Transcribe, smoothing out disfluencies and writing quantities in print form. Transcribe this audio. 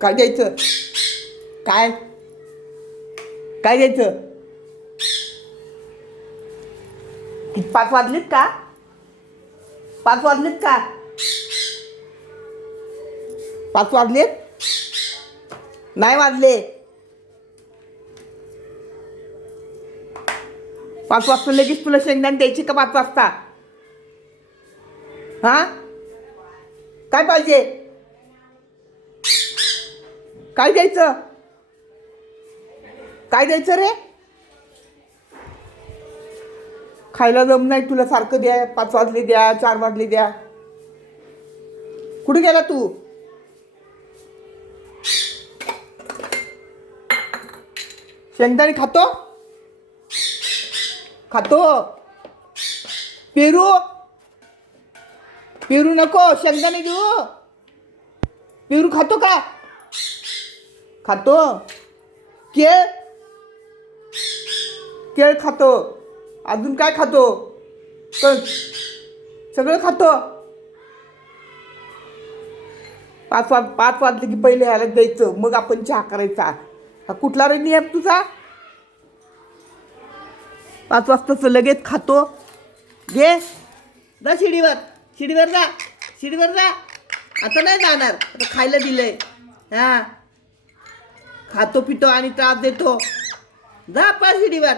काय द्यायचं? काय काय द्यायचं? 5 वाजलेत का? 5 वाजलेत का? 5 वाजलेत? नाही वाजले. 5 वाजता लगेच तुला शेंगदाणे द्यायची का 5 वाजता? हा, काय पाहिजे? काय द्यायचं? काय द्यायचं रे? खायला जम नाही तुला, सारखं द्या. 5 वाजले द्या, 4 वाजले द्या. कुठे गेला तू? शेंगदाणे खातो? खातो. पेरू पेरू नको, शेंगदाणे घेऊ. पेरू खातो का? खातो. केळ केळ खातो. अजून काय खातो? सगळं खातो. 5 वाजले की पहिले ह्याला द्यायचं, मग आपण चहा करायचा. हा कुठला रे नियम तुझा? 5 वाजताच लगेच खातो. घे जा शिडीवर. शिडीवर जा. शिडीवर जा. आता नाही जाणार, आता खायला दिलंय. हा, खातो पितो आणि त्रास देतो. जा पा शिडीवर.